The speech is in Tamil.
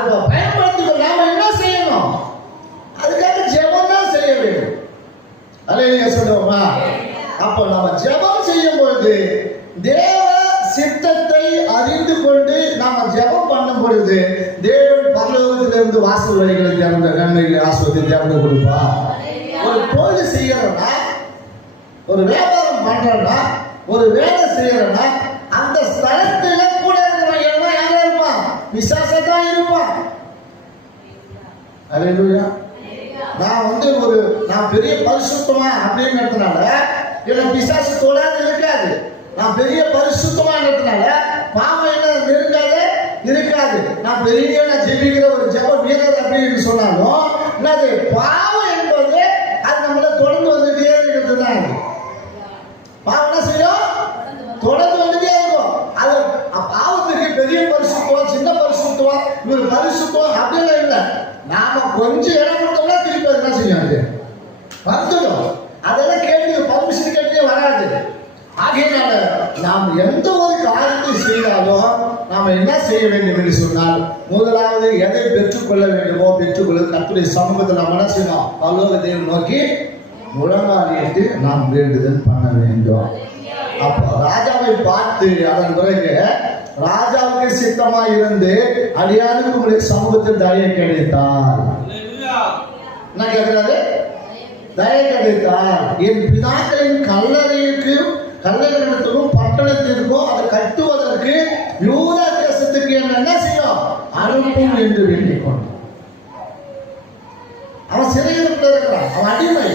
அதை பயன்படுத்திக்க நாம என்ன செய்யணும்? அதுக்காக ஜெபம் தான் செய்ய வேண்டும். அல்லேலூயா சொல்லுவோமா? அப்போ நம்ம ஜெபம் செய்யும் பொழுது தேவ சித்தத்தை அறிந்து கொண்டு நாம ஜெபம் பண்ணும் பொழுது தேவன் பரலோகத்திலிருந்து வாசல் வழிகளை திறந்த நன்மைகளை ஆசீர்வாதத்தை திறந்து கொடுப்பா. ஒரு தொழில் செய்யறோம்னா, ஒரு வியாபாரம் பண்றோம்னா, ஒரு வேலை செய்யறோம்னா அந்த ஸ்தலத்துல கூட இருக்கிறவன் யாரா இருப்பான்? பிசாசா தான் இருப்பான். அல்லேலூயா. நான் பெரிய பரிசுத்தமா அப்படிங்கிறதுனால என்ன பிசாசு தொடாது இருக்காது. நான் பெரிய பரிசுத்தமா இருக்கிறதுனால பாவம் என்ன நெருங்காது இருக்காது. நான் ஜெபிக்கிற ஒரு ஜெப வீரர் அப்படின்னு சொன்னாலும் என்னது பாவம் என்பது அது நம்மள தொடர்ந்து வந்துட்டே இருக்கிறது தான். பாவம் என்ன செய்யும்? தொடர்ந்து வந்துட்டே இருக்கும். அது பாவத்துக்கு பெரிய பரிசுத்தம், சின்ன பரிசுத்தம், இவர் பரிசுத்தம் அப்படின்னு இல்லை. நாம கொஞ்சம் இடம் கொடுத்தோம்னா திருப்பி அது என்ன செய்யும்? அது வந்துடும். அதெல்லாம் கேட்டு பர்மிஷன் கேட்டே வராது. ஆகையினால நாம் எந்த ஒரு காரியத்தை செய்தாலும் நாம் என்ன செய்ய வேண்டும் என்று சொன்னால், முதலாவது எதை பெற்றுக்கொள்ள வேண்டுமோ பெற்றுக்கொள்ள கர்த்தருடைய சமூகத்தில் நாம் என்ன செய்யணும்? பரலோக தேவனை நோக்கி முழங்காலிட்டு நாம் வேண்டுதல் பண்ண வேண்டும். அப்போ ராஜாவை பார்த்து அதன் பிறகு ராஜாவுக்கு சித்தமா இருந்து அடியானுக்கு உங்களுடைய சமூகத்தில் தயை கிடைத்தார். என்ன கேட்கிறாரு? தயை கிடைத்தார். என் பிதாக்களின் கல்லறைகளுக்கும் பட்டணத்திற்கும் அதை கட்டுவதற்கு யூதா தேசத்துக்கு என்ன செய்யும்? அனுப்பும் என்று வேண்டிக் கொண்டான். அவன் சிறையில் இருக்கிறான். அவன் அடிமை.